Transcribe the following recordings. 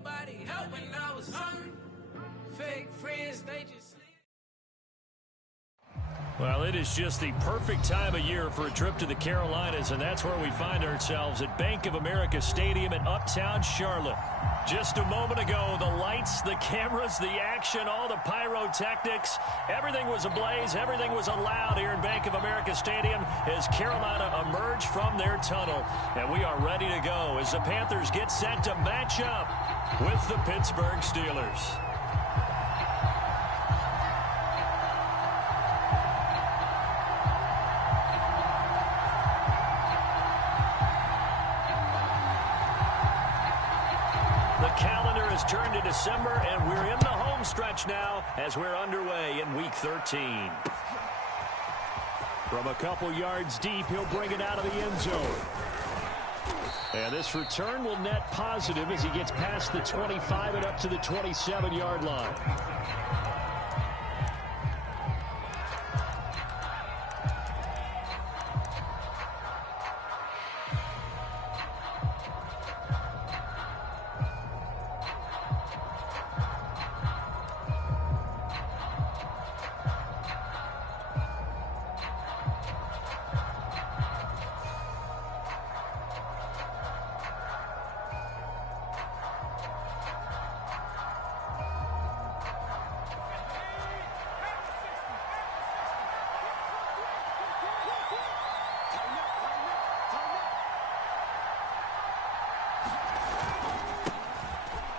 nobody help when I was hungry. Fake friends, they just... Well, it is just the perfect time of year for a trip to the Carolinas, and that's where we find ourselves at Bank of America Stadium in Uptown Charlotte. Just a moment ago, the lights, the cameras, the action, all the pyrotechnics, everything was ablaze, everything was allowed here in Bank of America Stadium as Carolina emerged from their tunnel. And we are ready to go as the Panthers get set to match up with the Pittsburgh Steelers. Turned to December, and we're in the home stretch now as we're underway in Week 13. From a couple yards deep, he'll bring it out of the end zone. And this return will net positive as he gets past the 25 and up to the 27-yard line.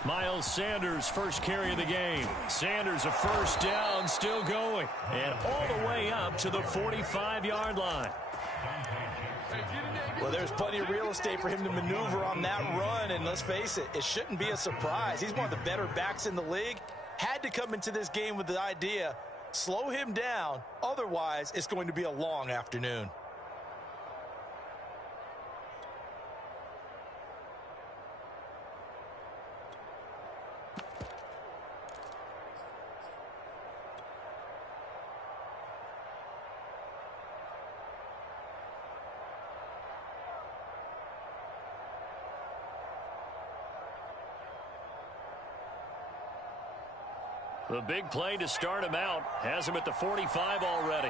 Miles Sanders, first carry of the game. Sanders, a first down, still going. And all the way up to the 45-yard line. Well, there's plenty of real estate for him to maneuver on that run. And let's face it, it shouldn't be a surprise. He's one of the better backs in the league. Had to come into this game with the idea, slow him down. Otherwise, it's going to be a long afternoon. The big play to start him out has him at the 45 already.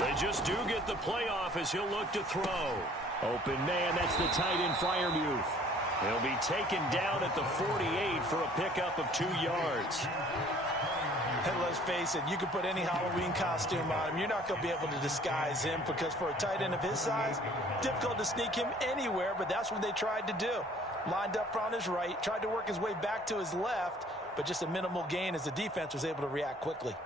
They just do get the playoff as he'll look to throw. Open man, that's the tight end Freiermuth. He'll be taken down at the 48 for a pickup of 2 yards. And let's face it, you can put any Halloween costume on him. You're not going to be able to disguise him because for a tight end of his size, difficult to sneak him anywhere, but that's what they tried to do. Lined up on his right, tried to work his way back to his left, but just a minimal gain as the defense was able to react quickly.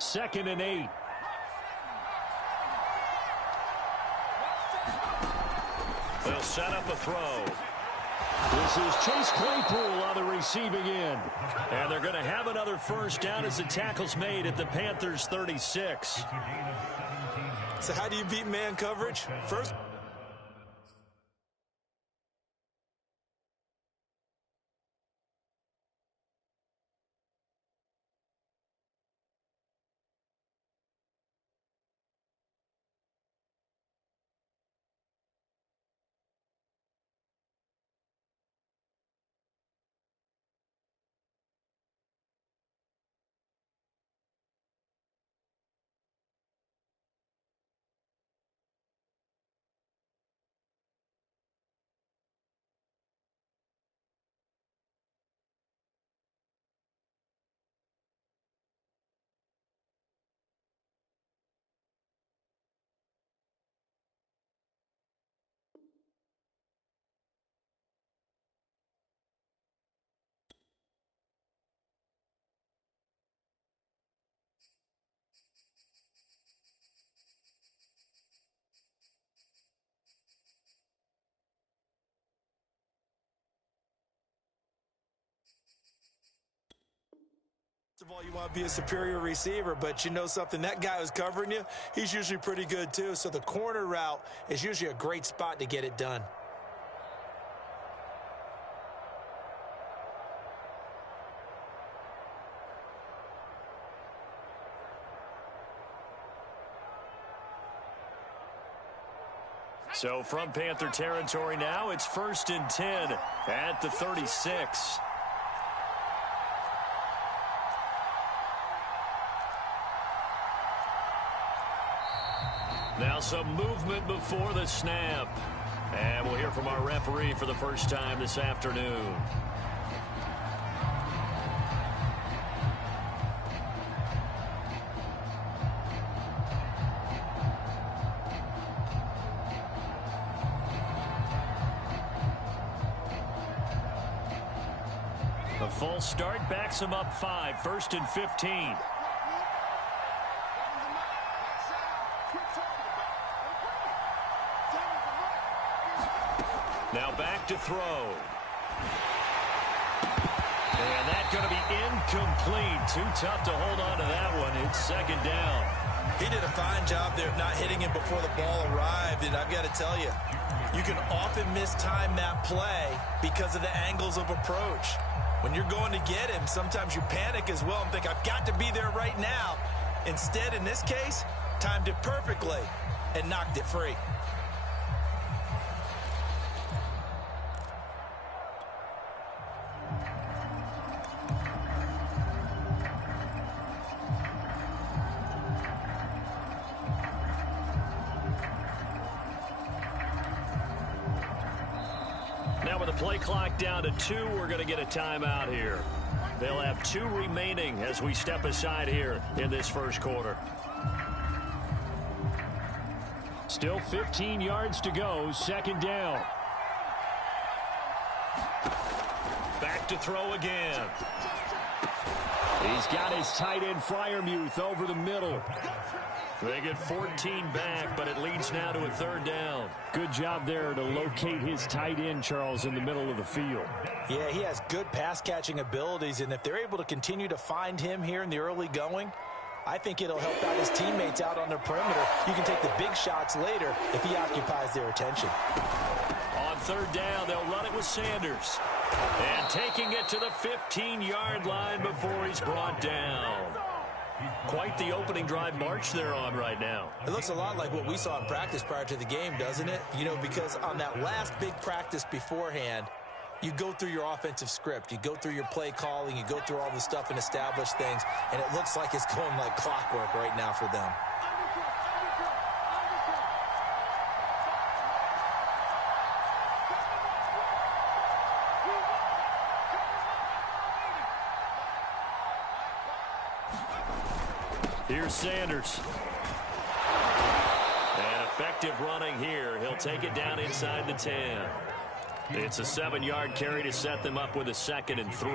Second and 8. They'll set up a throw. This is Chase Claypool on the receiving end. And they're going to have another first down as the tackle's made at the Panthers' 36. So how do you beat man coverage? First... First of all, you want to be a superior receiver, but you know something, that guy who's covering you, he's usually pretty good too. So the corner route is usually a great spot to get it done. So from Panther territory now, it's 1st and 10 at the 36. Now some movement before the snap. And we'll hear from our referee for the first time this afternoon. A false start backs him up 5, 1st and 15. Now back to throw. And that's going to be incomplete. Too tough to hold on to that one. It's 2nd down. He did a fine job there of not hitting him before the ball arrived. And I've got to tell you, you can often mistime that play because of the angles of approach. When you're going to get him, sometimes you panic as well and think, I've got to be there right now. Instead, in this case, timed it perfectly and knocked it free. Now with the play clock down to 2, we're going to get a timeout here. They'll have 2 remaining as we step aside here in this first quarter. Still 15 yards to go, 2nd down. Back to throw again. He's got his tight end Freiermuth over the middle. They get 14 back, but it leads now to a 3rd down. Good job there to locate his tight end, Charles, in the middle of the field. Yeah, he has good pass-catching abilities, and if they're able to continue to find him here in the early going, I think it'll help out his teammates out on the perimeter. You can take the big shots later if he occupies their attention. On 3rd down, they'll run it with Sanders. And taking it to the 15-yard line before he's brought down. Quite the opening drive march they're on right now. It looks a lot like what we saw in practice prior to the game, doesn't it? You know, because on that last big practice beforehand, you go through your offensive script. You go through your play calling. You go through all the stuff and establish things. And it looks like it's going like clockwork right now for them. Here's Sanders. And effective running here. He'll take it down inside the 10. It's a 7-yard carry to set them up with a 2nd and 3.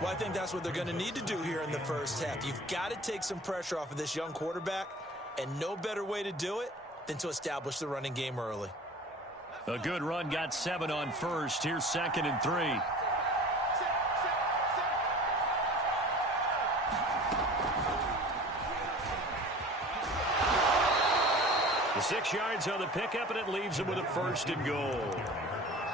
Well, I think that's what they're going to need to do here in the first half. You've got to take some pressure off of this young quarterback, and no better way to do it than to establish the running game early. A good run got 7 on 1st. Here's 2nd and 3. The 6 yards on the pickup, and it leaves him with a 1st and goal.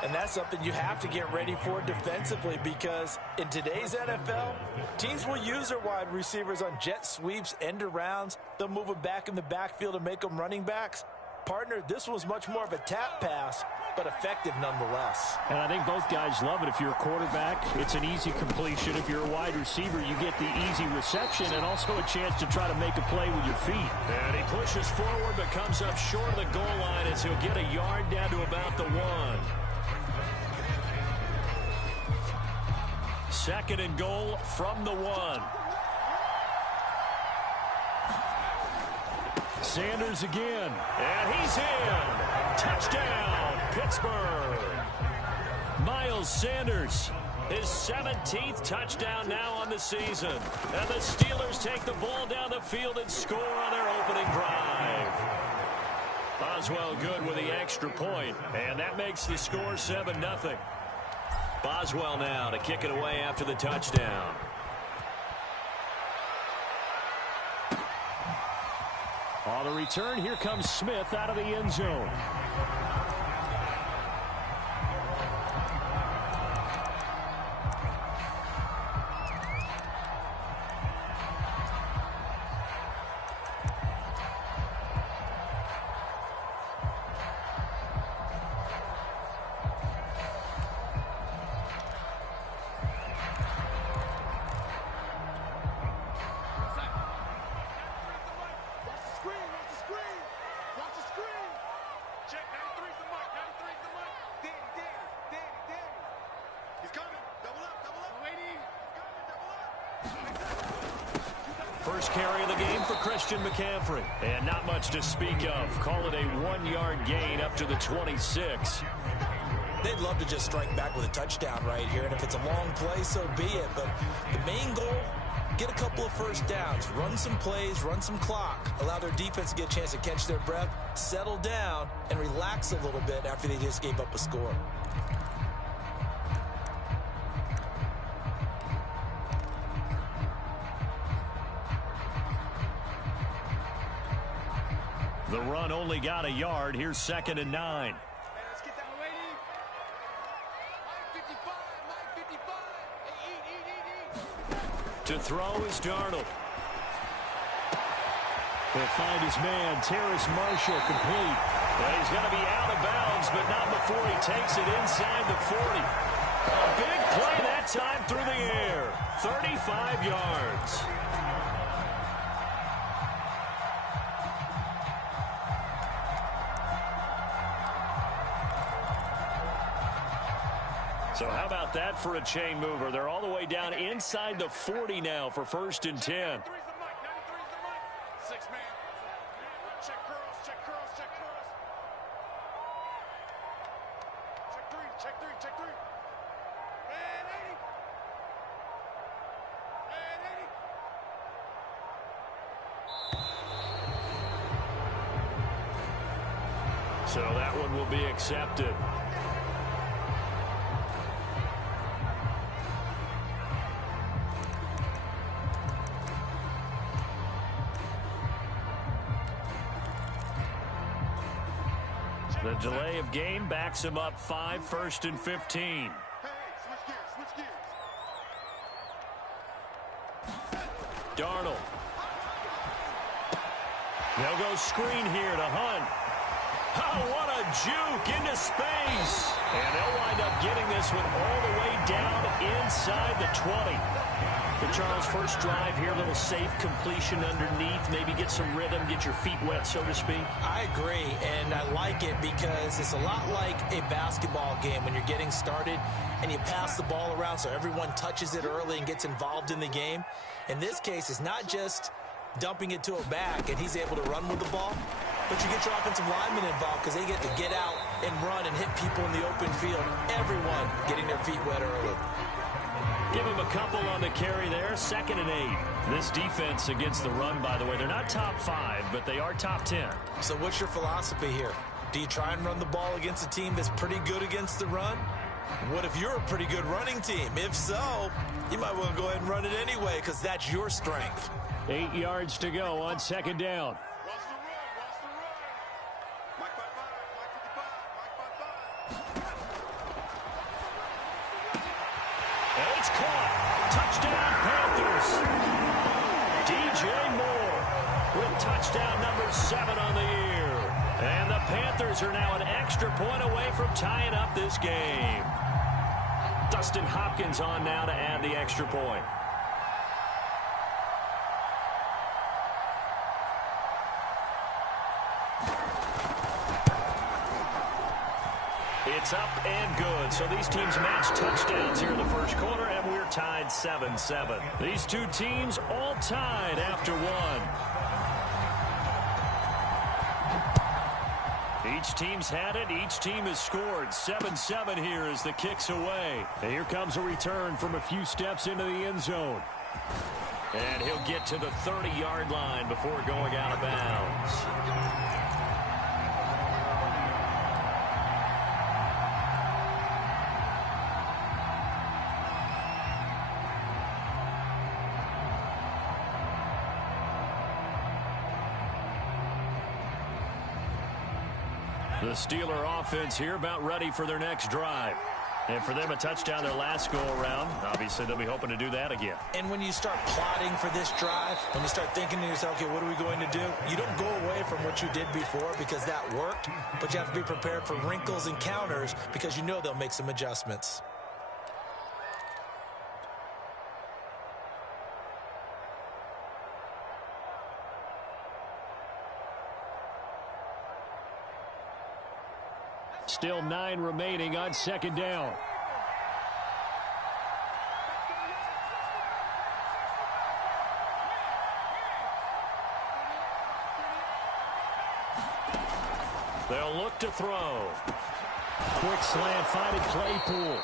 And that's something you have to get ready for defensively, because in today's NFL, teams will use their wide receivers on jet sweeps, end arounds. They'll move them back in the backfield and make them running backs. Partner, this was much more of a tap pass, but effective nonetheless. And I think both guys love it. If you're a quarterback, it's an easy completion. If you're a wide receiver, you get the easy reception and also a chance to try to make a play with your feet. And he pushes forward but comes up short of the goal line as he'll get a yard down to about the 1. 2nd and goal from the 1. Sanders again, and he's in. Touchdown, Pittsburgh. Miles Sanders, his 17th touchdown now on the season. And the Steelers take the ball down the field and score on their opening drive. Boswell good with the extra point, and that makes the score 7-0. Boswell now to kick it away after the touchdown. On the return, here comes Smith out of the end zone. First carry of the game for Christian McCaffrey. And not much to speak of. Call it a 1-yard gain up to the 26. They'd love to just strike back with a touchdown right here, and if it's a long play, so be it. But the main goal, get a couple of first downs, run some plays, run some clock, allow their defense to get a chance to catch their breath, settle down, and relax a little bit after they just gave up a score. The run only got a yard. Here's 2nd and 9. To throw is Darnold. He'll find his man, Terrace Marshall, complete. Well, he's going to be out of bounds, but not before he takes it inside the 40. A big play that time through the air. 35 yards. So how about that for a chain mover? They're all the way down inside the 40 now for 1st and 10. So that one will be accepted. The delay of game backs him up 5, 1st and 15. Hey, switch gears. Darnold. They'll go screen here to Hunt. Oh, what a juke into space. And they'll wind up getting this one all the way down inside the 20. For Charles, first drive here, a little safe completion underneath. Maybe get some rhythm, get your feet wet, so to speak. I agree, and I like it because it's a lot like a basketball game when you're getting started and you pass the ball around so everyone touches it early and gets involved in the game. In this case, it's not just dumping it to a back and he's able to run with the ball, but you get your offensive linemen involved because they get to get out and run and hit people in the open field. Everyone getting their feet wet early. Give him a couple on the carry there. 2nd and 8. This defense against the run, by the way, they're not top 5, but they are top 10. So what's your philosophy here? Do you try and run the ball against a team that's pretty good against the run? What if you're a pretty good running team? If so, you might want to go ahead and run it anyway because that's your strength. 8 yards to go on 2nd down. Watch the run. Mike 55, Mike 55. And it's caught. Touchdown, Panthers. DJ Moore with touchdown number 7 on the year. And the Panthers are now an extra point away from tying up this game. Dustin Hopkins on now to add the extra point. It's up and good. So these teams match touchdowns here in the first quarter, and we're tied 7-7. These two teams all tied after one. Each team's had it. Each team has scored. 7-7 here as the kick's away. And here comes a return from a few steps into the end zone. And he'll get to the 30-yard line before going out of bounds. The Steeler offense here about ready for their next drive. And for them, a touchdown their last go-around. Obviously, they'll be hoping to do that again. And when you start plotting for this drive, when you start thinking to yourself, okay, what are we going to do? You don't go away from what you did before because that worked, but you have to be prepared for wrinkles and counters because you know they'll make some adjustments. Still 9 remaining on 2nd down. They'll look to throw. Quick slant, finding Claypool.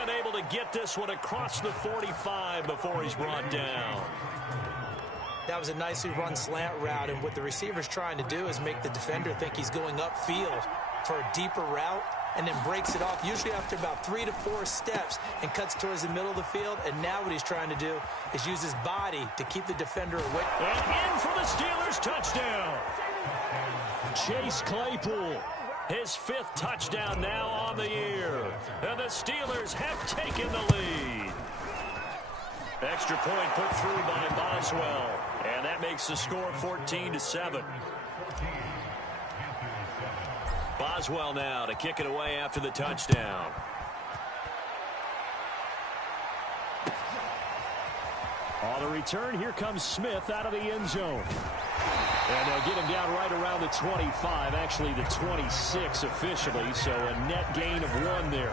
And able to get this one across the 45 before he's brought down. That was a nicely run slant route, and what the receiver's trying to do is make the defender think he's going upfield for a deeper route, and then breaks it off, usually after about 3 to 4 steps, and cuts towards the middle of the field. And now what he's trying to do is use his body to keep the defender away. And in for the Steelers touchdown. Chase Claypool, his 5th touchdown now on the year. And the Steelers have taken the lead. Extra point put through by Boswell. And that makes the score 14-7. Boswell now to kick it away after the touchdown. On the return, here comes Smith out of the end zone. And they'll get him down right around the 25, actually the 26 officially, so a net gain of 1 there.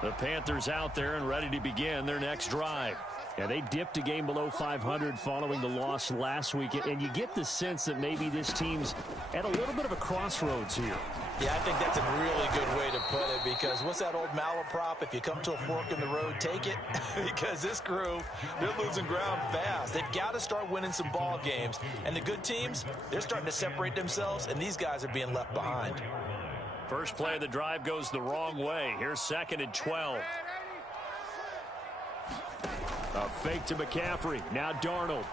The Panthers out there and ready to begin their next drive. Yeah, they dipped a game below 500 following the loss last week, and you get the sense that maybe this team's at a little bit of a crossroads here. Yeah, I think that's a really good way to put it, because what's that old malaprop? If you come to a fork in the road, take it. Because this crew, they're losing ground fast. They've got to start winning some ball games. And the good teams, they're starting to separate themselves, and these guys are being left behind. First play of the drive goes the wrong way. Here's 2nd and 12. A fake to McCaffrey. Now Darnold.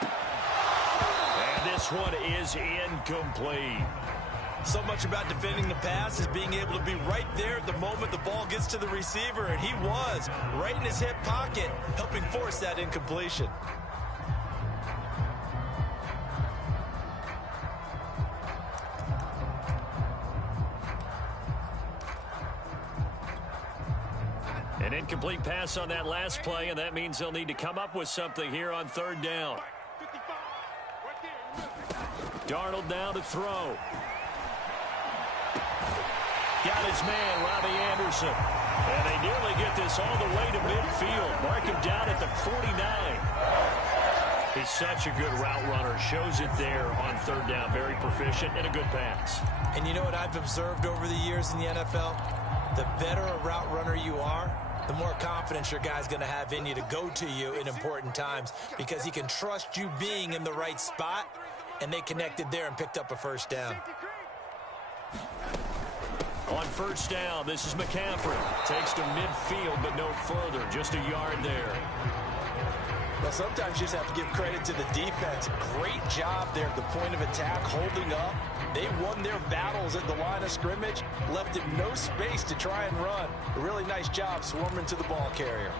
And this one is incomplete. So much about defending the pass is being able to be right there at the moment the ball gets to the receiver, and he was right in his hip pocket, helping force that incompletion. An incomplete pass on that last play, and that means they'll need to come up with something here on 3rd down. Darnold now to throw. Got his man, Robbie Anderson. And they nearly get this all the way to midfield. Mark him down at the 49. He's such a good route runner. Shows it there on 3rd down. Very proficient and a good pass. And you know what I've observed over the years in the NFL? The better a route runner you are, the more confidence your guy's going to have in you to go to you in important times, because he can trust you being in the right spot, and they connected there and picked up a 1st down. On 1st down, this is McCaffrey. Takes to midfield, but no further. Just a yard there. Well, sometimes you just have to give credit to the defense. Great job there at the point of attack, holding up. They won their battles at the line of scrimmage, left it no space to try and run. A really nice job swarming to the ball carrier.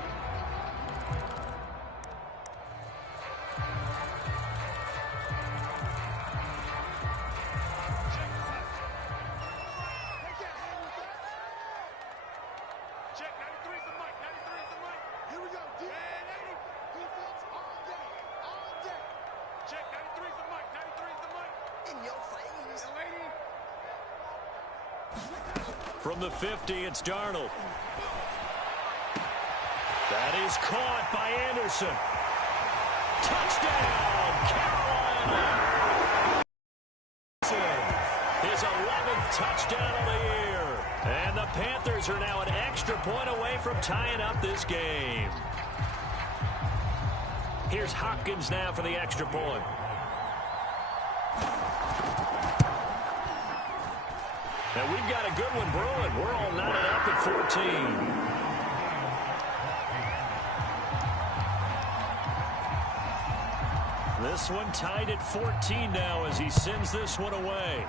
From the 50, it's Darnold. That is caught by Anderson. Touchdown, Carolina! His 11th touchdown of the year. And the Panthers are now an extra point away from tying up this game. Here's Hopkins now for the extra point. And we've got a good one brewing. We're all knotted up at 14. This one tied at 14 now as he sends this one away.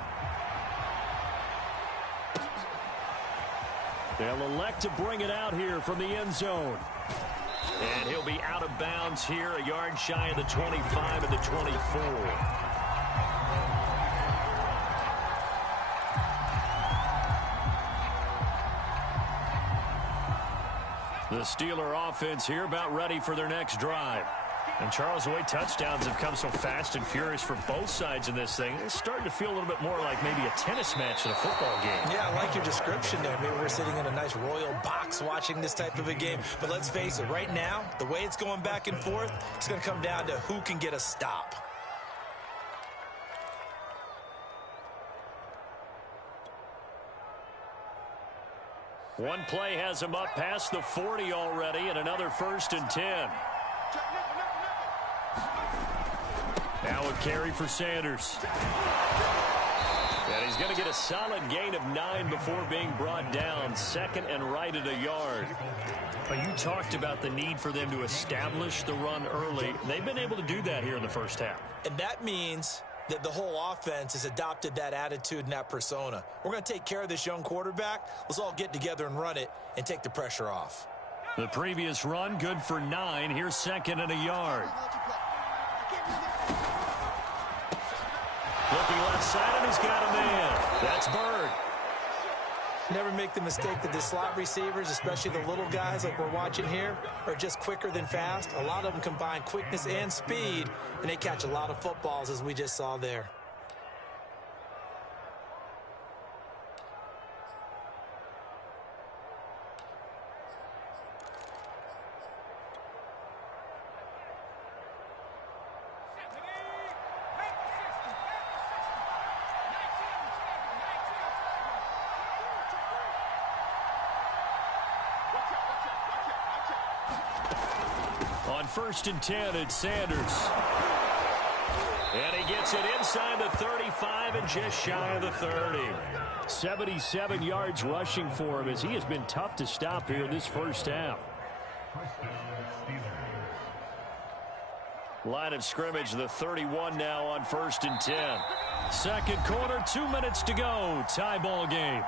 They'll elect to bring it out here from the end zone. And he'll be out of bounds here, a yard shy of the 25 and the 24. The Steeler offense here about ready for their next drive. And Charles, the way touchdowns have come so fast and furious for both sides in this thing, it's starting to feel a little bit more like maybe a tennis match in a football game. Yeah, I like your description there. Maybe we're sitting in a nice royal box watching this type of a game. But let's face it, right now, the way it's going back and forth, it's going to come down to who can get a stop. One play has him up past the 40 already, and another 1st and 10. Now a carry for Sanders. And he's going to get a solid gain of 9 before being brought down. 2nd and right at a yard. But you talked about the need for them to establish the run early. They've been able to do that here in the first half. And that means that the whole offense has adopted that attitude and that persona. We're going to take care of this young quarterback. Let's all get together and run it and take the pressure off. The previous run, good for 9. Here's 2nd and a yard. Looking left side, and he's got a man. That's Bird. Never make the mistake that the slot receivers, especially the little guys like we're watching here, are just quicker than fast. A lot of them combine quickness and speed, and they catch a lot of footballs, as we just saw there. On 1st and 10, it's Sanders. And he gets it inside the 35 and just shy of the 30. 77 yards rushing for him as he has been tough to stop here in this first half. Line of scrimmage, the 31 now on 1st and 10. Second quarter, 2 minutes to go. Tie ball game.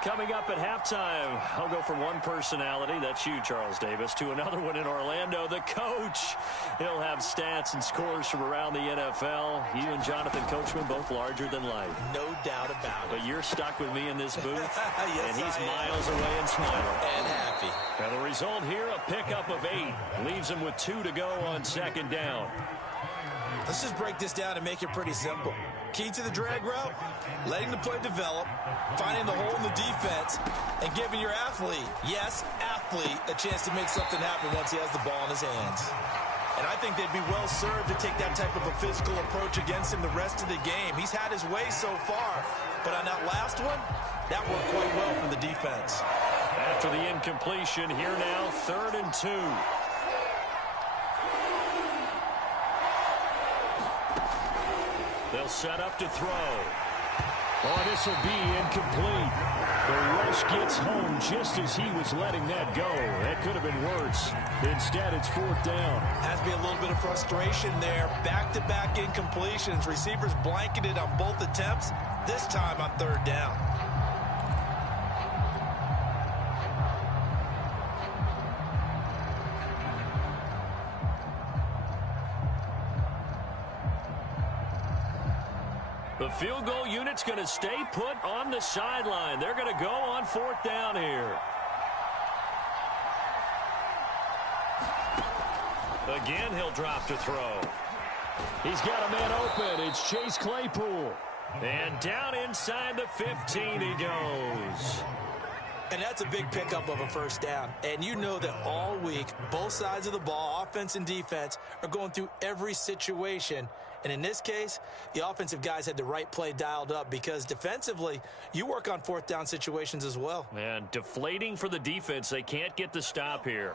Coming up at halftime, I'll go from one personality, that's you, Charles Davis, to another one in Orlando, the coach. He'll have stats and scores from around the NFL. You and Jonathan Coachman, both larger than life. No doubt about it. But you're stuck with me in this booth, yes, and he's I am. miles away and smiling. And happy. Now the result here, a pickup of 8. Leaves him with 2 to go on 2nd down. Let's just break this down and make it pretty simple. Key to the drag route, letting the play develop, finding the hole in the defense, and giving your athlete, yes, athlete, a chance to make something happen once he has the ball in his hands. And I think they'd be well served to take that type of a physical approach against him the rest of the game. He's had his way so far, but on that last one, that worked quite well for the defense. After the incompletion, here now, 3rd and 2. They'll set up to throw. Oh, this will be incomplete. The rush gets home just as he was letting that go. That could have been worse. Instead, it's 4th down. Has to be a little bit of frustration there. Back-to-back incompletions. Receivers blanketed on both attempts, this time on 3rd down. The field goal unit's going to stay put on the sideline. They're going to go on 4th down here. Again, he'll drop to throw. He's got a man open. It's Chase Claypool. And down inside the 15 he goes. And that's a big pickup of a 1st down. And you know that all week, both sides of the ball, offense and defense, are going through every situation. And in this case, the offensive guys had the right play dialed up because defensively, you work on 4th down situations as well. And deflating for the defense. They can't get the stop here.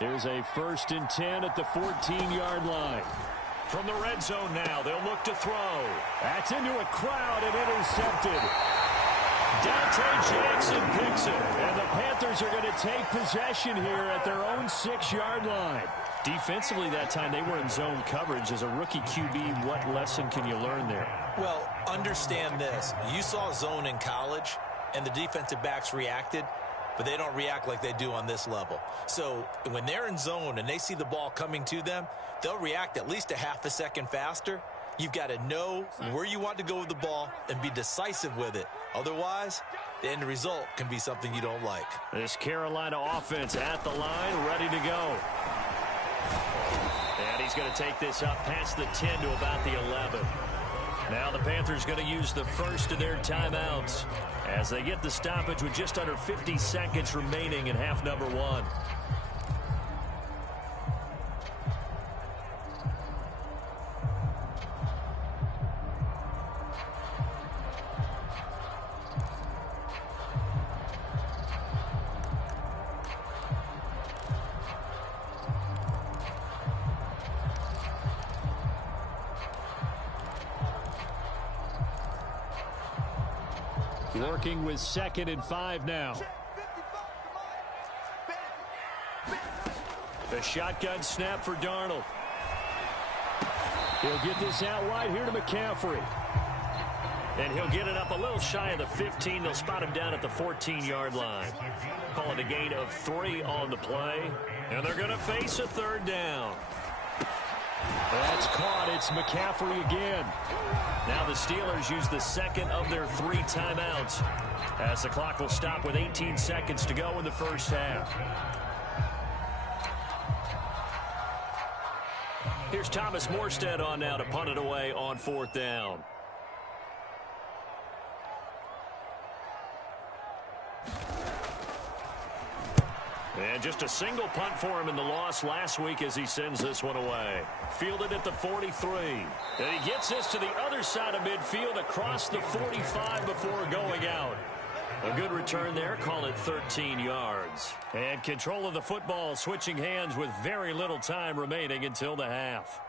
Here's a 1st and 10 at the 14-yard line. From the red zone now, they'll look to throw. That's into a crowd and intercepted. Dante Jackson picks it, and the Panthers are going to take possession here at their own 6-yard line. Defensively that time, they were in zone coverage. As a rookie QB, what lesson can you learn there? Well, understand this. You saw zone in college, and the defensive backs reacted, but they don't react like they do on this level. So when they're in zone and they see the ball coming to them, they'll react at least a half a second faster. You've got to know where you want to go with the ball and be decisive with it. Otherwise, the end result can be something you don't like. This Carolina offense at the line, ready to go. And he's going to take this up past the 10 to about the 11. Now the Panthers going to use the first of their timeouts as they get the stoppage with just under 50 seconds remaining in half number 1. Working with 2nd and 5 now. The shotgun snap for Darnold. He'll get this out wide here to McCaffrey. And he'll get it up a little shy of the 15. They'll spot him down at the 14-yard line. Call it a gain of 3 on the play. And they're going to face a 3rd down. That's caught. It's McCaffrey again. Now the Steelers use the 2nd of their 3 timeouts as the clock will stop with 18 seconds to go in the first half. Here's Thomas Morstead on now to punt it away on 4th down. And just a single punt for him in the loss last week as he sends this one away. Fielded at the 43. And he gets this to the other side of midfield across the 45 before going out. A good return there. Call it 13 yards. And control of the football switching hands with very little time remaining until the half.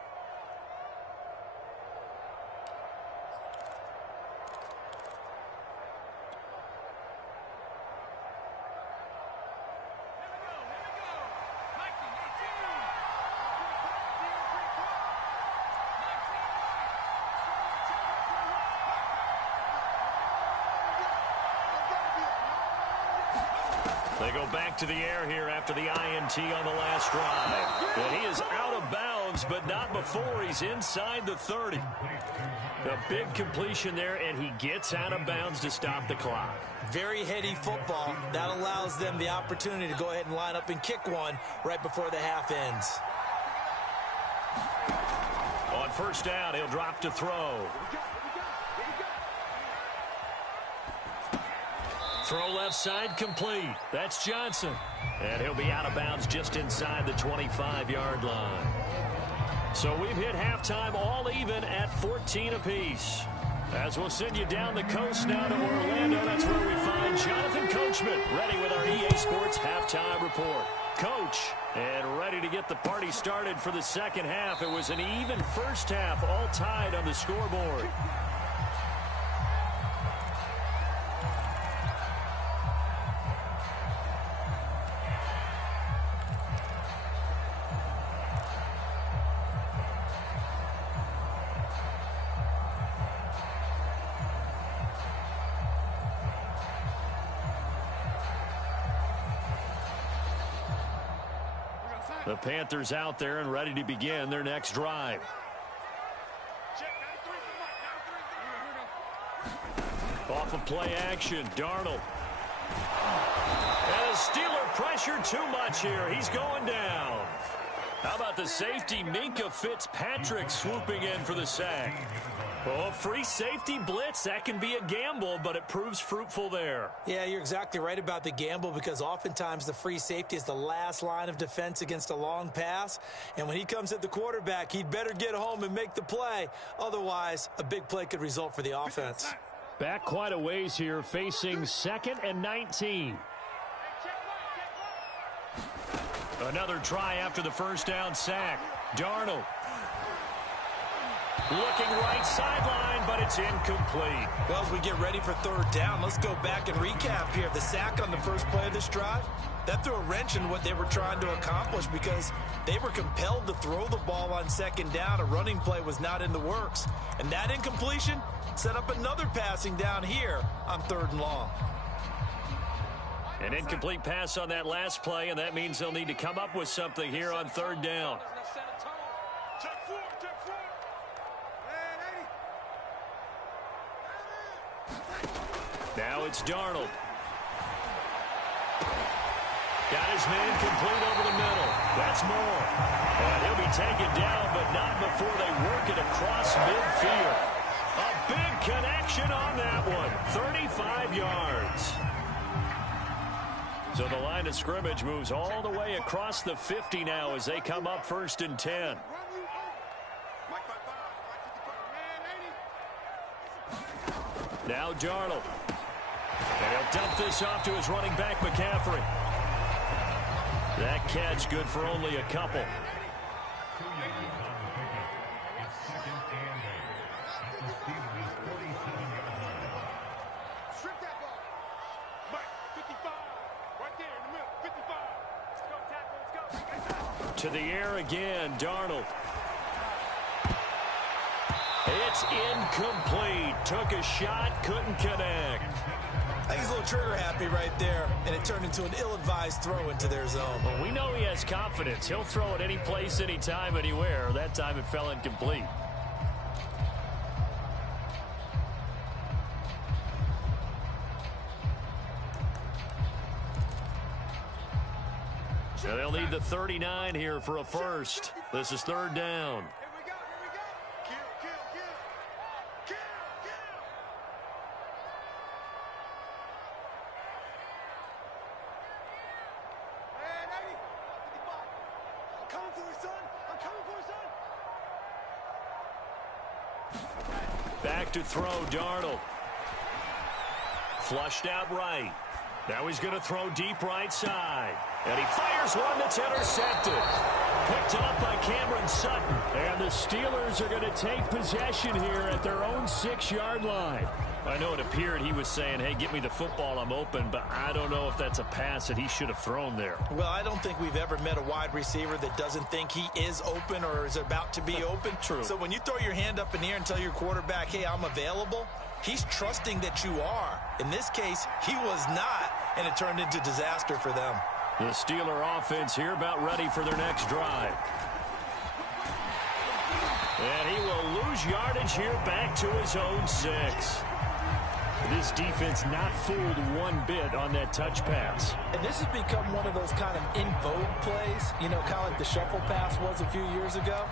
They go back to the air here after the INT on the last drive. And he is out of bounds, but not before he's inside the 30. A big completion there, and he gets out of bounds to stop the clock. Very heady football. That allows them the opportunity to go ahead and line up and kick one right before the half ends. On 1st down, he'll drop to throw. Throw left side complete. That's Johnson. And he'll be out of bounds just inside the 25-yard line. So we've hit halftime all even at 14 apiece. As we'll send you down the coast now to Orlando, that's where we find Jonathan Coachman ready with our EA Sports halftime report. Coach, and ready to get the party started for the second half. It was an even first half, all tied on the scoreboard. The Panthers out there and ready to begin their next drive. Off of play action, Darnold. And a Steeler pressure too much here. He's going down. How about the safety, Minka Fitzpatrick, swooping in for the sack? Oh, free safety blitz, that can be a gamble, but it proves fruitful there. Yeah, you're exactly right about the gamble because oftentimes the free safety is the last line of defense against a long pass. And when he comes at the quarterback, he'd better get home and make the play. Otherwise, a big play could result for the offense. Back quite a ways here, facing 2nd and 19. Another try after the first down sack. Darnold. Looking right sideline, but it's incomplete. Well, as we get ready for 3rd down, let's go back and recap here. The sack on the first play of this drive, that threw a wrench in what they were trying to accomplish because they were compelled to throw the ball on 2nd down. A running play was not in the works. And that incompletion set up another passing down here on 3rd and long. An incomplete pass on that last play, and that means they'll need to come up with something here on 3rd down. Now it's Darnold. Got his man complete over the middle. That's Moore. And he'll be taken down, but not before they work it across midfield. A big connection on that one. 35 yards. So the line of scrimmage moves all the way across the 50 now as they come up 1st and 10. Now Darnold. And he'll dump this off to his running back, McCaffrey. That catch good for only a couple. To the air again, Darnold. It's incomplete. Took a shot, couldn't connect. I think he's a little trigger happy right there, and it turned into an ill-advised throw into their zone. Well, we know he has confidence. He'll throw it any place, anytime, anywhere. That time it fell incomplete. So they'll need the 39 here for a first. This is 3rd down. Back to throw, Darnold. Flushed out right. Now he's going to throw deep right side. And he fires one that's intercepted. Picked up by Cameron Sutton. And the Steelers are going to take possession here at their own 6-yard line. I know it appeared he was saying, hey, get me the football, I'm open, but I don't know if that's a pass that he should have thrown there. Well, I don't think we've ever met a wide receiver that doesn't think he is open or is about to be open. True. So when you throw your hand up in the air and tell your quarterback, hey, I'm available, he's trusting that you are. In this case, he was not, and it turned into disaster for them. The Steeler offense here about ready for their next drive. And he will lose yardage here back to his own 6. This defense not fooled one bit on that touch pass. And this has become one of those kind of in vogue plays, you know, kind of like the shuffle pass was a few years ago.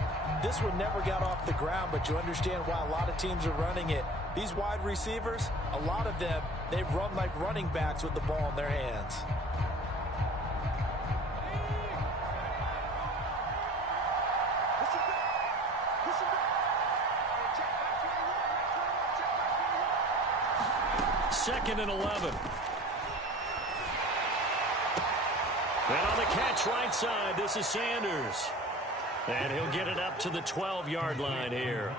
This one never got off the ground, but you understand why a lot of teams are running it. These wide receivers, a lot of them, they run like running backs with the ball in their hands. Second and 11. And on the catch right side, this is Sanders. And he'll get it up to the 12-yard line here.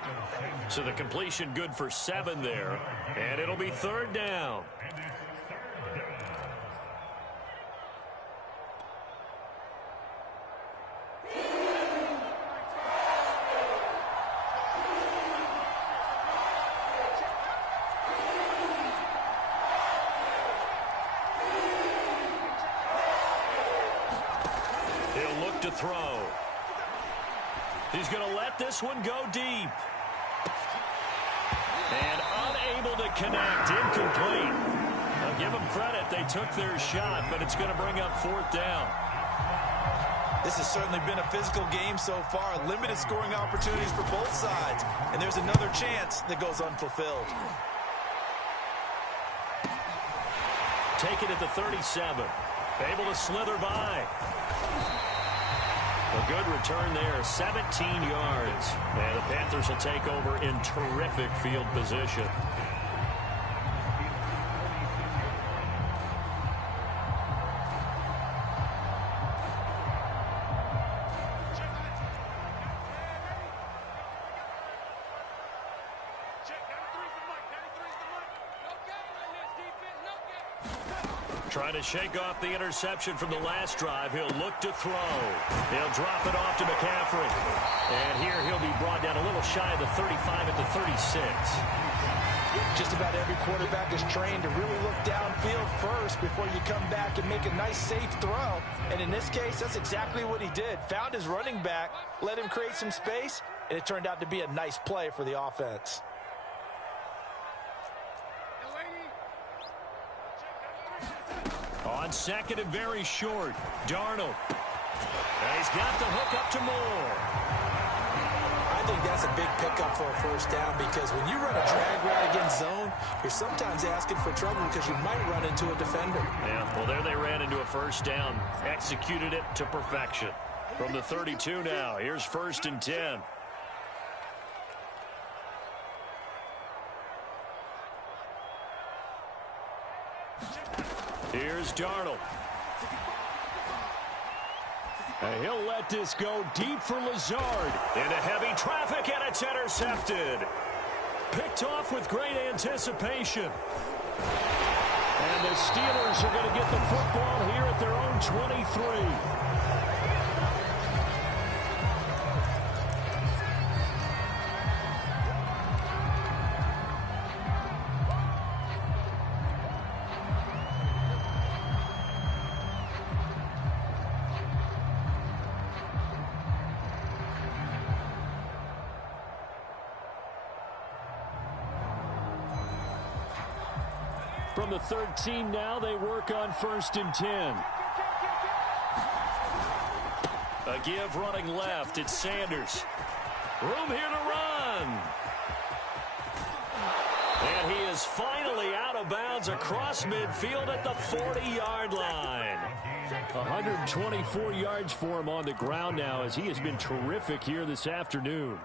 So the completion good for 7 there. And it'll be 3rd down. To throw. He's going to let this one go deep. And unable to connect. Incomplete. I'll give them credit. They took their shot, but it's going to bring up 4th down. This has certainly been a physical game so far. Limited scoring opportunities for both sides. And there's another chance that goes unfulfilled. Take it at the 37. Able to slither by. A good return there, 17 yards. And the Panthers will take over in terrific field position. Trying to shake off the interception from the last drive. He'll look to throw. He'll drop it off to McCaffrey. And here he'll be brought down a little shy of the 35 at the 36. Just about every quarterback is trained to really look downfield first before you come back and make a nice, safe throw. And in this case, that's exactly what he did. Found his running back, let him create some space, and it turned out to be a nice play for the offense. On second and very short, Darnold. He's got the hook up to Moore. I think that's a big pickup for a first down because when you run a drag route against zone, you're sometimes asking for trouble because you might run into a defender. Yeah, well, there they ran into a first down. Executed it to perfection. From the 32 now, here's 1st and 10. Here's Darnold. And he'll let this go deep for Lazard. Into heavy traffic, and it's intercepted. Picked off with great anticipation. And the Steelers are going to get the football here at their own 23. From the 13 now, they work on 1st and 10. A give running left. It's Sanders. Room here to run. And he is finally out of bounds across midfield at the 40-yard line. 124 yards for him on the ground now as he has been terrific here this afternoon.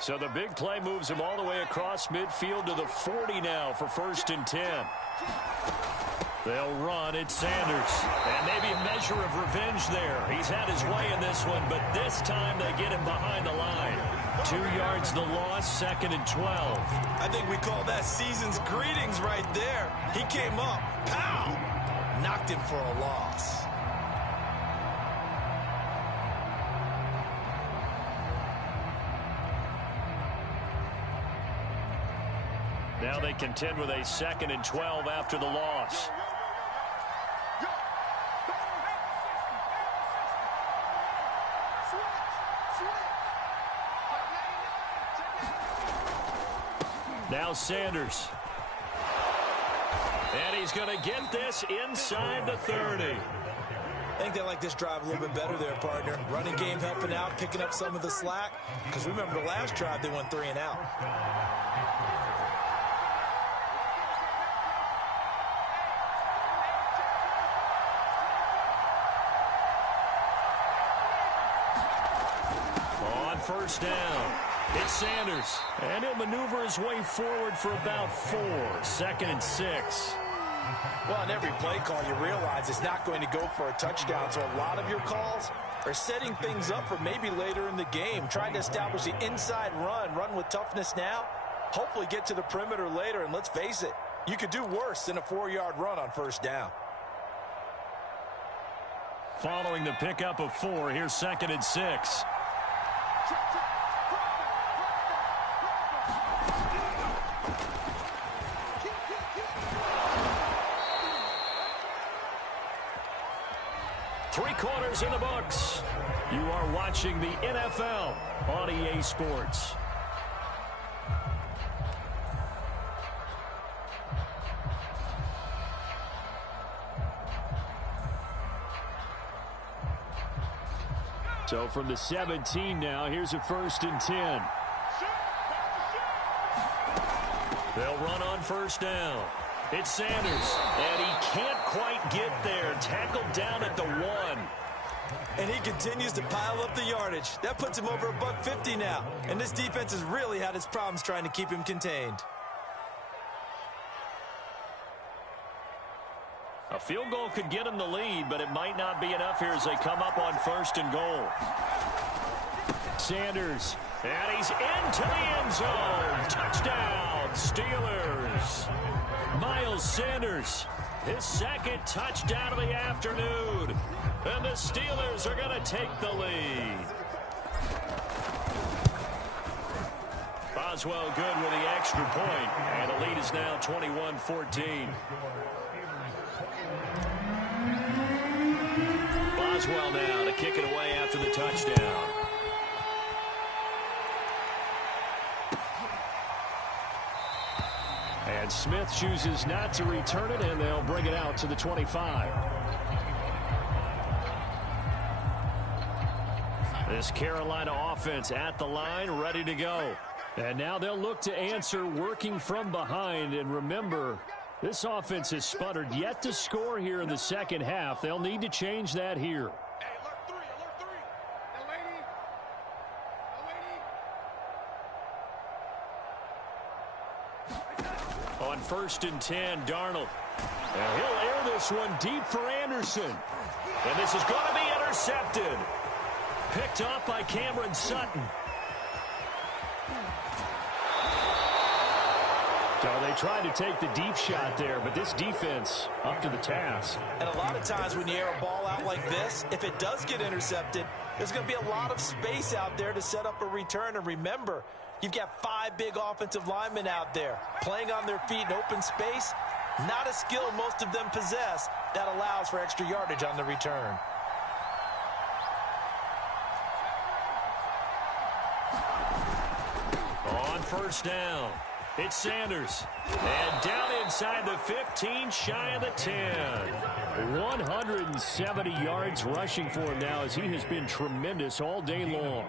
So the big play moves him all the way across midfield to the 40 now for 1st and 10. They'll run. It's Sanders. And maybe a measure of revenge there. He's had his way in this one, but this time they get him behind the line. 2 yards the loss, 2nd and 12. I think we call that season's greetings right there. He came up, pow, knocked him for a loss. Now they contend with a 2nd and 12 after the loss. Now Sanders. And he's going to get this inside the 30. I think they like this drive a little bit better there, partner. Running game helping out, picking up some of the slack. Because remember the last drive, they went 3 and out. First down. It's Sanders. And he'll maneuver his way forward for about 4. 2nd and 6. Well, on every play call, you realize it's not going to go for a touchdown. So a lot of your calls are setting things up for maybe later in the game, trying to establish the inside run with toughness now, hopefully get to the perimeter later. And let's face it, you could do worse than a 4-yard run on first down. Following the pickup of 4, here's 2nd and 6. Three-quarters in the books. You are watching the NFL on EA Sports. So from the 17 now, here's a 1st and 10. They'll run on first down. It's Sanders, and he can't quite get there. Tackled down at the 1. And he continues to pile up the yardage. That puts him over $150 now. And this defense has really had its problems trying to keep him contained. A field goal could get him the lead, but it might not be enough here as they come up on 1st and goal. Sanders, and he's into the end zone. Touchdown, Steelers. Miles Sanders, his 2nd touchdown of the afternoon. And the Steelers are going to take the lead. Boswell good with the extra point, and the lead is now 21-14. Boswell now to kick it away after the touchdown. And Smith chooses not to return it, and they'll bring it out to the 25. This Carolina offense at the line, ready to go. And now they'll look to answer working from behind. And remember, this offense has sputtered yet to score here in the second half. They'll need to change that here. On 1st and 10, Darnold. And he'll air this one deep for Anderson. And this is going to be intercepted. Picked off by Cameron Sutton. So they tried to take the deep shot there, but this defense up to the task. And a lot of times when you air a ball out like this, if it does get intercepted, there's going to be a lot of space out there to set up a return. And remember, you've got 5 big offensive linemen out there playing on their feet in open space. Not a skill most of them possess that allows for extra yardage on the return. On 1st down, it's Sanders. And down inside the 15, shy of the 10. 170 yards rushing for him now as he has been tremendous all day long.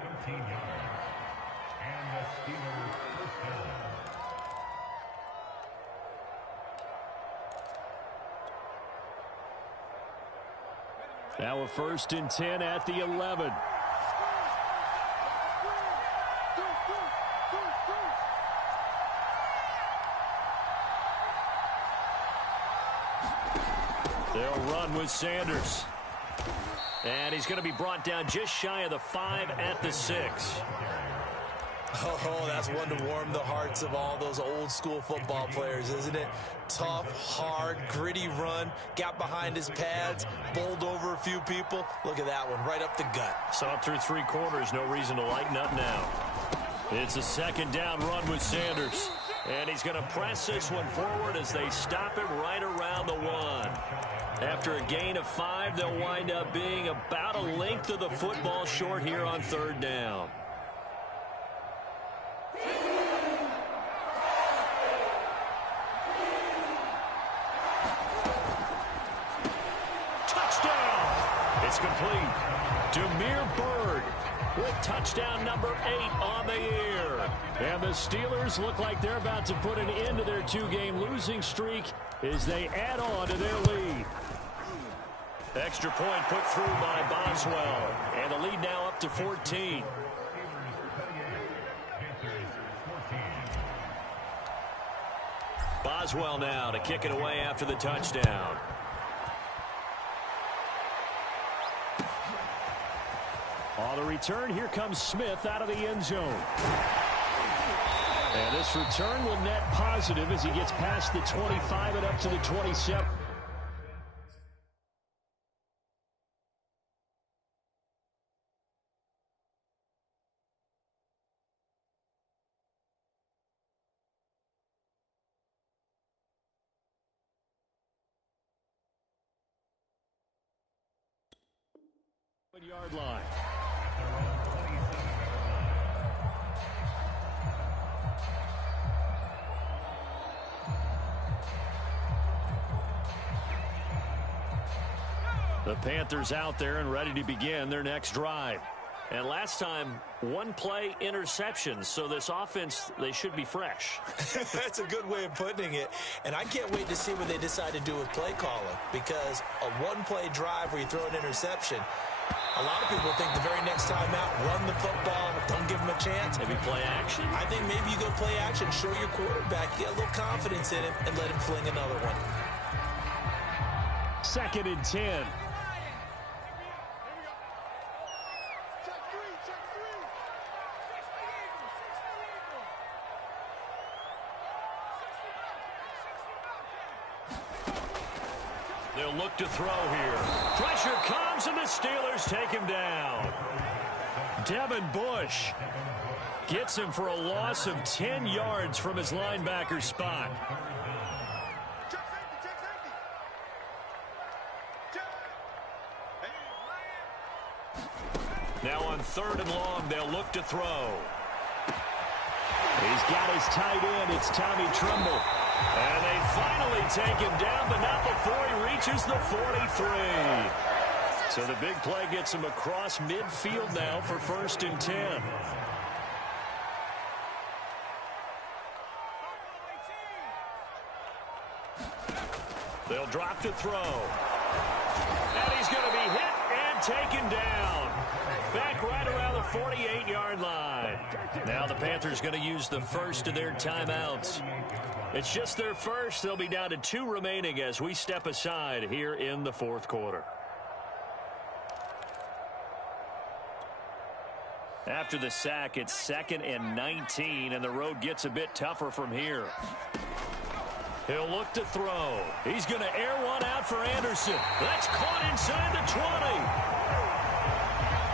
Now a 1st and 10 at the 11. They'll run with Sanders. And he's going to be brought down just shy of the 5 at the 6. Oh, that's one to warm the hearts of all those old school football players, isn't it? Tough, hard, gritty run, got behind his pads, bowled over a few people. Look at that one, right up the gut. Saw through 3 quarters, no reason to lighten up now. It's a 2nd down run with Sanders. And he's going to press this one forward as they stop him right around the 1. After a gain of 5, they'll wind up being about a length of the football short here on 3rd down. Touchdown! It's complete. Demir Bird with touchdown number 8 on the year. And the Steelers look like they're about to put an end to their 2-game losing streak as they add on to their lead. Extra point put through by Boswell. And the lead now up to 14. Boswell now to kick it away after the touchdown. On the return, here comes Smith out of the end zone. And this return will net positive as he gets past the 25 and up to the 27. Yard line. The Panthers out there and ready to begin their next drive. And last time, 1-play interceptions. So this offense, they should be fresh. That's a good way of putting it. And I can't wait to see what they decide to do with play calling. Because a 1-play drive where you throw an interception, a lot of people think the very next time out, run the football, don't give him a chance. Maybe play action? I think maybe you go play action, show your quarterback, get a little confidence in him, and let him fling another one. 2nd and 10. They'll look to throw here. Pressure comes, and the Steelers take him down. Devin Bush gets him for a loss of 10 yards from his linebacker spot. Now on 3rd and long, they'll look to throw. He's got his tight end. It's Tommy Tremble. And they finally take him down, but not before he reaches the 43. So the big play gets him across midfield now for 1st and 10. They'll drop to throw. And he's going to be hit and taken down. Back right around the 48-yard line. Now the Panthers going to use the first of their timeouts. It's just their first. They'll be down to 2 remaining as we step aside here in the 4th quarter. After the sack, it's 2nd and 19, and the road gets a bit tougher from here. He'll look to throw. He's going to air one out for Anderson. That's caught inside the 20.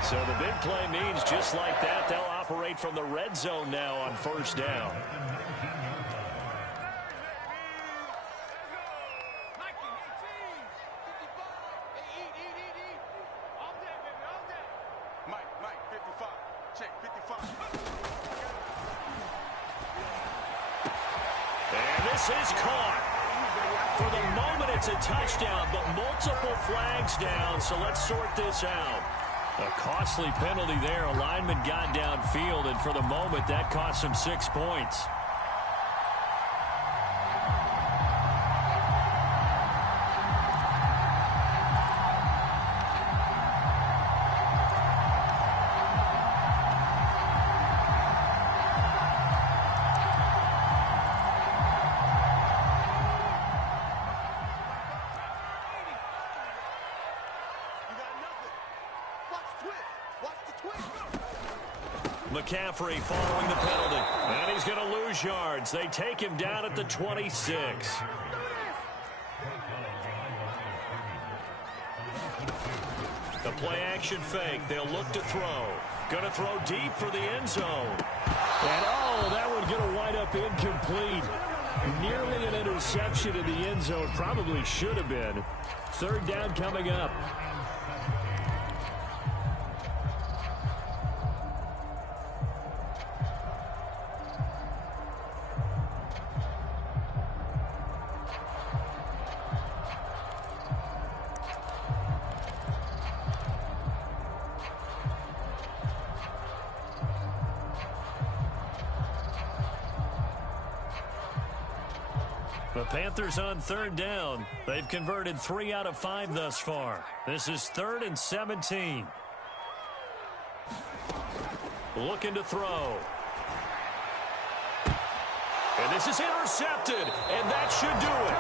So the big play means just like that, they'll operate from the red zone now on 1st down. Mike, 55. Check, 55. And this is caught. For the moment, it's a touchdown, but multiple flags down, so let's sort this out. A costly penalty there. A lineman got downfield, and for the moment, that cost him 6 points. McCaffrey following the penalty. And he's going to lose yards. They take him down at the 26. The play-action fake. They'll look to throw. Going to throw deep for the end zone. And, oh, that one's going to wind up incomplete. Nearly an interception in the end zone. Probably should have been. 3rd down coming up. The Panthers on 3rd down. They've converted 3 out of 5 thus far. This is 3rd and 17. Looking to throw. And this is intercepted, and that should do it.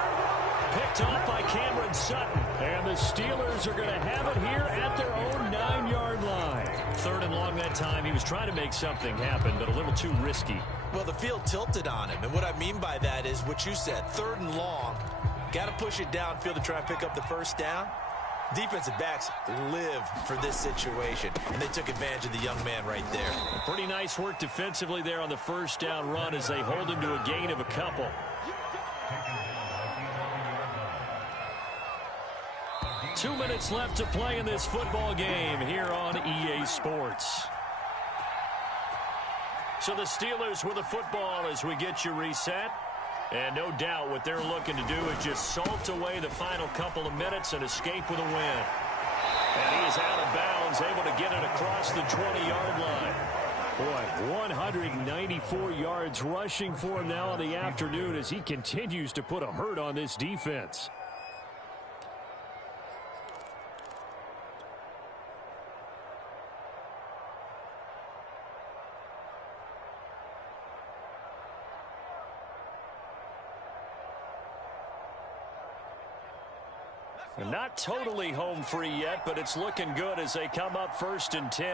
Picked off by Cameron Sutton. And the Steelers are going to have it here at their own 9-yard line. 3rd and long that time. He was trying to make something happen, but a little too risky. Well, the field tilted on him, and what I mean by that is what you said, 3rd and long. Got to push it downfield to try and pick up the 1st down. Defensive backs live for this situation, and they took advantage of the young man right there. Pretty nice work defensively there on the 1st down run as they hold him to a gain of a couple. Two minutes left to play in this football game here on EA Sports. So the Steelers with the football as we get you reset. And no doubt what they're looking to do is just salt away the final couple of minutes and escape with a win. And he is out of bounds, able to get it across the 20-yard line. Boy, 194 yards rushing for him now in the afternoon as he continues to put a hurt on this defense. Not totally home free yet, but it's looking good as they come up 1st and 10.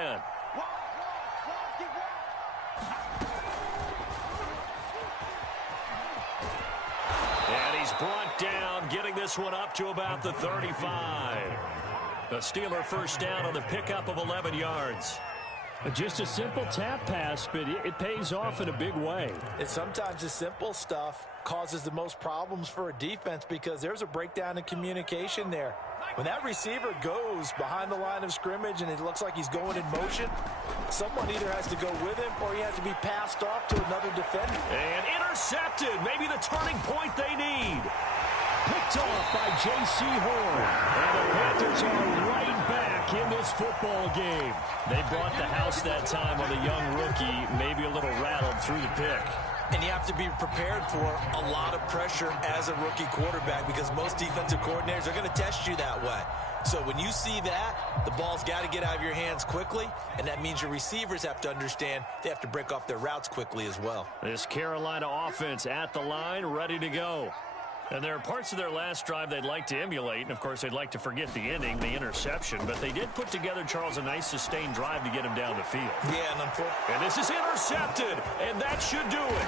And he's brought down, getting this one up to about the 35. The Steeler 1st down on the pickup of 11 yards. Just a simple tap pass, but it pays off in a big way. And sometimes the simple stuff causes the most problems for a defense because there's a breakdown in communication there. When that receiver goes behind the line of scrimmage and it looks like he's going in motion, someone either has to go with him or he has to be passed off to another defender. And intercepted. Maybe the turning point they need. Picked off by J.C. Horn. And the Panthers are right back in this football game. They brought the house that time on a young rookie, maybe a little rattled through the pick. And you have to be prepared for a lot of pressure as a rookie quarterback because most defensive coordinators are going to test you that way. So when you see that, the ball's got to get out of your hands quickly, and that means your receivers have to understand they have to break off their routes quickly as well. This Carolina offense at the line, ready to go. And there are parts of their last drive they'd like to emulate, and of course they'd like to forget the ending, the interception, but they did put together, Charles, a nice sustained drive to get him down the field. Yeah, and this is intercepted, and that should do it.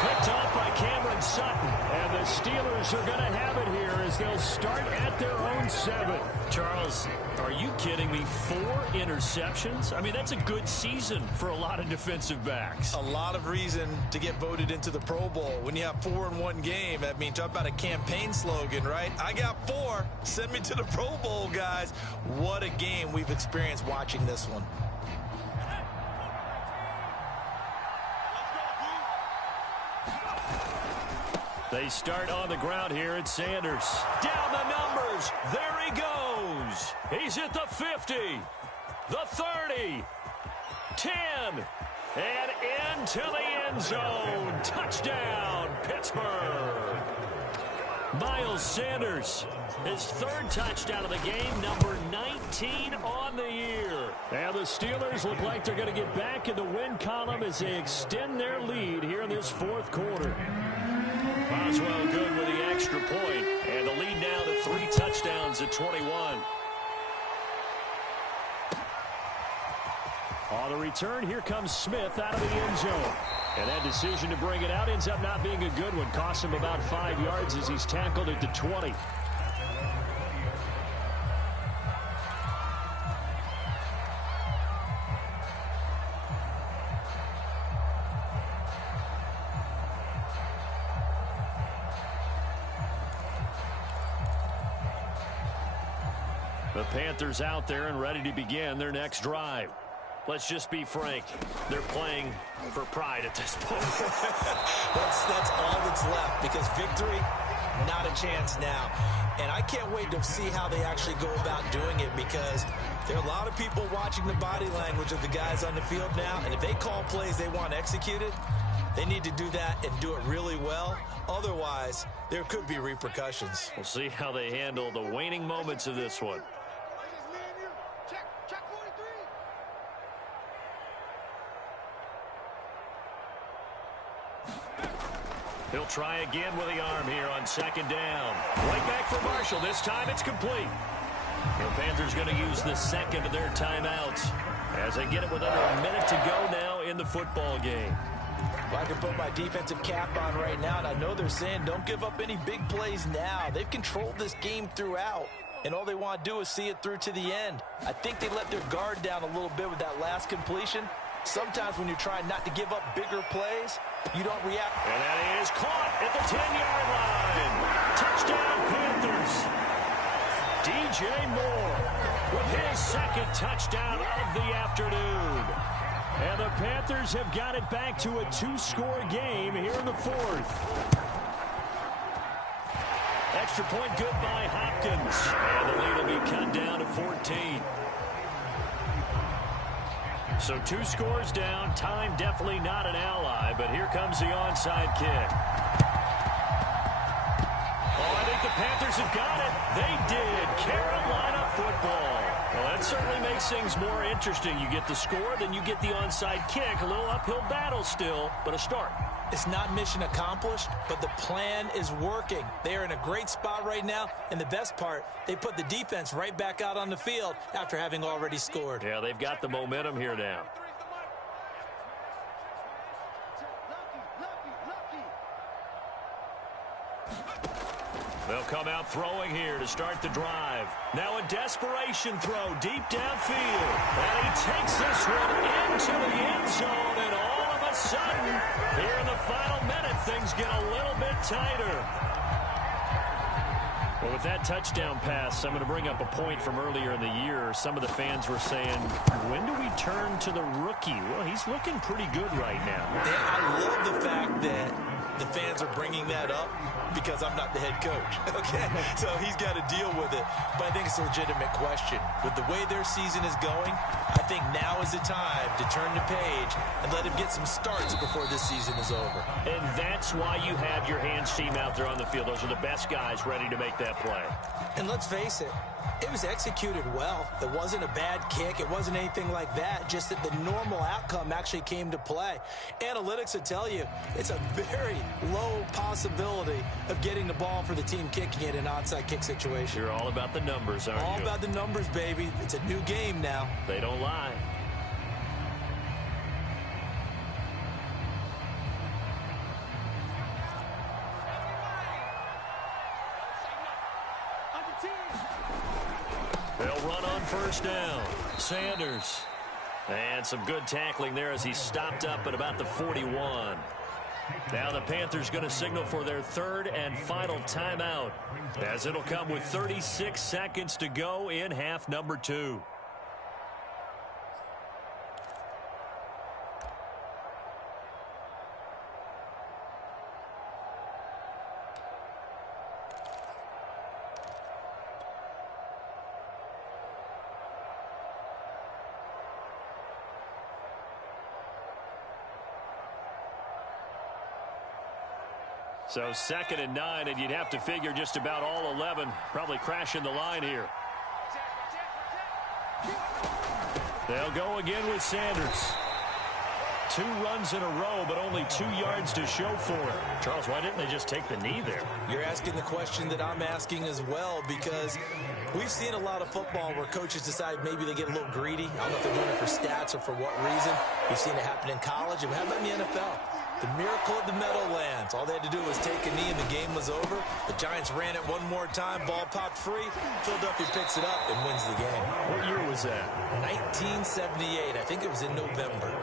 Picked off by Cameron Sutton, and the Steelers are going to have it here as they'll start at their own 7. Charles, are you kidding me? 4 interceptions? I mean, that's a good season for a lot of defensive backs. A lot of reason to get voted into the Pro Bowl. When you have 4 in one game, I mean, talk about a campaign slogan, right? I got 4. Send me to the Pro Bowl, guys. What a game we've experienced watching this one. They start on the ground here at Sanders. Down the numbers. There he goes. He's at the 50, the 30, 10, and into the end zone. Touchdown, Pittsburgh. Miles Sanders, his 3rd touchdown of the game, number 19 on the year. And the Steelers look like they're going to get back in the win column as they extend their lead here in this 4th quarter. Boswell good with the extra point, and the lead now to 3 touchdowns at 21. On the return, here comes Smith out of the end zone. And that decision to bring it out ends up not being a good one. Cost him about 5 yards as he's tackled at the 20. The Panthers out there and ready to begin their next drive. Let's just be frank. They're playing for pride at this point. that's all that's left because victory, not a chance now. And I can't wait to see how they actually go about doing it because there are a lot of people watching the body language of the guys on the field now. And if they call plays they want executed, they need to do that and do it really well. Otherwise, there could be repercussions. We'll see how they handle the waning moments of this one. He'll try again with the arm here on 2nd down. Right back for Marshall. This time it's complete. The Panthers going to use the 2nd of their timeouts as they get it with under a minute to go now in the football game. Well, I can put my defensive cap on right now, and I know they're saying don't give up any big plays now. They've controlled this game throughout, and all they want to do is see it through to the end. I think they let their guard down a little bit with that last completion. Sometimes when you're trying not to give up bigger plays, you don't react. And that is caught at the 10-yard line. Touchdown, Panthers. DJ Moore with his 2nd touchdown of the afternoon. And the Panthers have got it back to a 2-score game here in the 4th. Extra point good by Hopkins. And the lead will be cut down to 14. So 2 scores down. Time definitely not an ally, but here comes the onside kick. Oh, I think the Panthers have got it. They did. Carolina football. Well, that certainly makes things more interesting. You get the score, then you get the onside kick. A little uphill battle still, but a start. It's not mission accomplished, but the plan is working. They are in a great spot right now, and the best part, they put the defense right back out on the field after having already scored. Yeah, they've got the momentum here now. They'll come out throwing here to start the drive. Now a desperation throw deep downfield. And he takes this one into the end zone. And all of a sudden, here in the final minute, things get a little bit tighter. Well, with that touchdown pass, I'm going to bring up a point from earlier in the year. Some of the fans were saying, when do we turn to the rookie? Well, he's looking pretty good right now. Yeah, I love the fact that the fans are bringing that up because I'm not the head coach. Okay, so he's got to deal with it. But I think it's a legitimate question. With the way their season is going, I think now is the time to turn the page and let him get some starts before this season is over. And that's why you have your hands team out there on the field. Those are the best guys ready to make that play. And let's face it, it was executed well. It wasn't a bad kick. It wasn't anything like that. Just that the normal outcome actually came to play. Analytics will tell you it's a very low possibility of getting the ball for the team kicking it in an onside kick situation. You're all about the numbers, aren't you? All about the numbers, baby. It's a new game now. They don't lie. They'll run on first down. Sanders. And some good tackling there as he stopped up at about the 41. Now the Panthers going to signal for their third and final timeout, as it'll come with 36 seconds to go in half number 2. So 2nd and 9, and you'd have to figure just about all 11 probably crashing the line here. They'll go again with Sanders. 2 runs in a row, but only 2 yards to show for it. Charles, why didn't they just take the knee there? You're asking the question that I'm asking as well, because we've seen a lot of football where coaches decide maybe they get a little greedy. I don't know if they're doing it for stats or for what reason. We've seen it happen in college, and how about in the NFL? The miracle of the Meadowlands. All they had to do was take a knee and the game was over. The Giants ran it one more time. Ball popped free. Philadelphia picks it up and wins the game. What year was that? 1978. I think it was in November.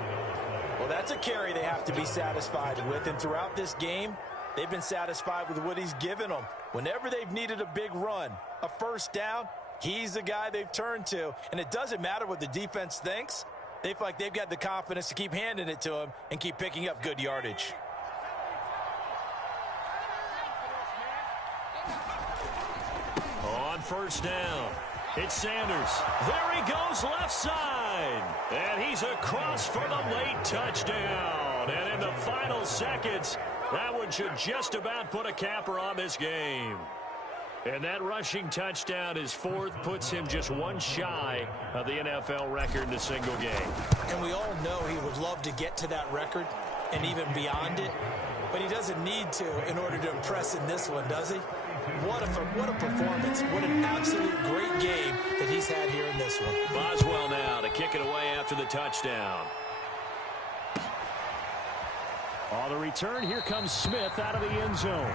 Well, that's a carry they have to be satisfied with. And throughout this game, they've been satisfied with what he's given them. Whenever they've needed a big run, a first down, he's the guy they've turned to. And it doesn't matter what the defense thinks. They feel like they've got the confidence to keep handing it to him and keep picking up good yardage. On first down, it's Sanders. There he goes left side. And he's across for the late touchdown. And in the final seconds, that one should just about put a capper on this game. And that rushing touchdown, his 4th, puts him just 1 shy of the NFL record in a single game. And we all know he would love to get to that record and even beyond it. But he doesn't need to in order to impress in this one, does he? What a performance. What an absolute great game that he's had here in this one. Boswell now to kick it away after the touchdown. On the return, here comes Smith out of the end zone.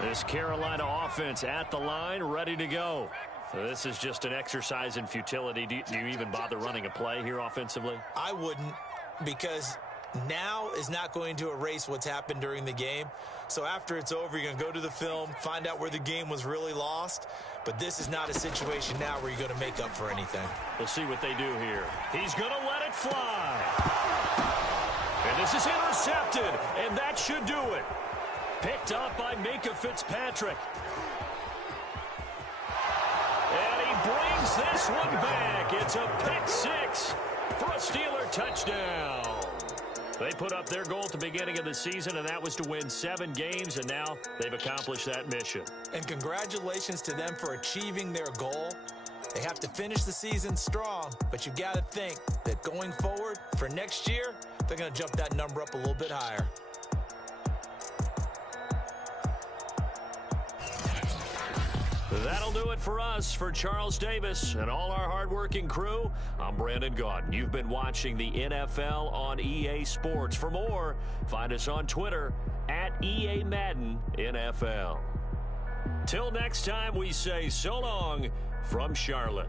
This Carolina offense at the line, ready to go. So this is just an exercise in futility. Do you even bother running a play here offensively? I wouldn't, because now is not going to erase what's happened during the game. So after it's over, you're going to go to the film, find out where the game was really lost. But this is not a situation now where you're going to make up for anything. We'll see what they do here. He's going to let it fly. And this is intercepted, and that should do it. Picked up by Minka Fitzpatrick. And he brings this one back. It's a pick 6 for a Steeler touchdown. They put up their goal at the beginning of the season, and that was to win 7 games, and now they've accomplished that mission. And congratulations to them for achieving their goal. They have to finish the season strong, but you've got to think that going forward for next year, they're going to jump that number up a little bit higher. That'll do it for us. For Charles Davis and all our hardworking crew, I'm Brandon Gaudin. You've been watching the NFL on EA Sports. For more, find us on Twitter at EA Madden NFL. Till next time, we say so long from Charlotte.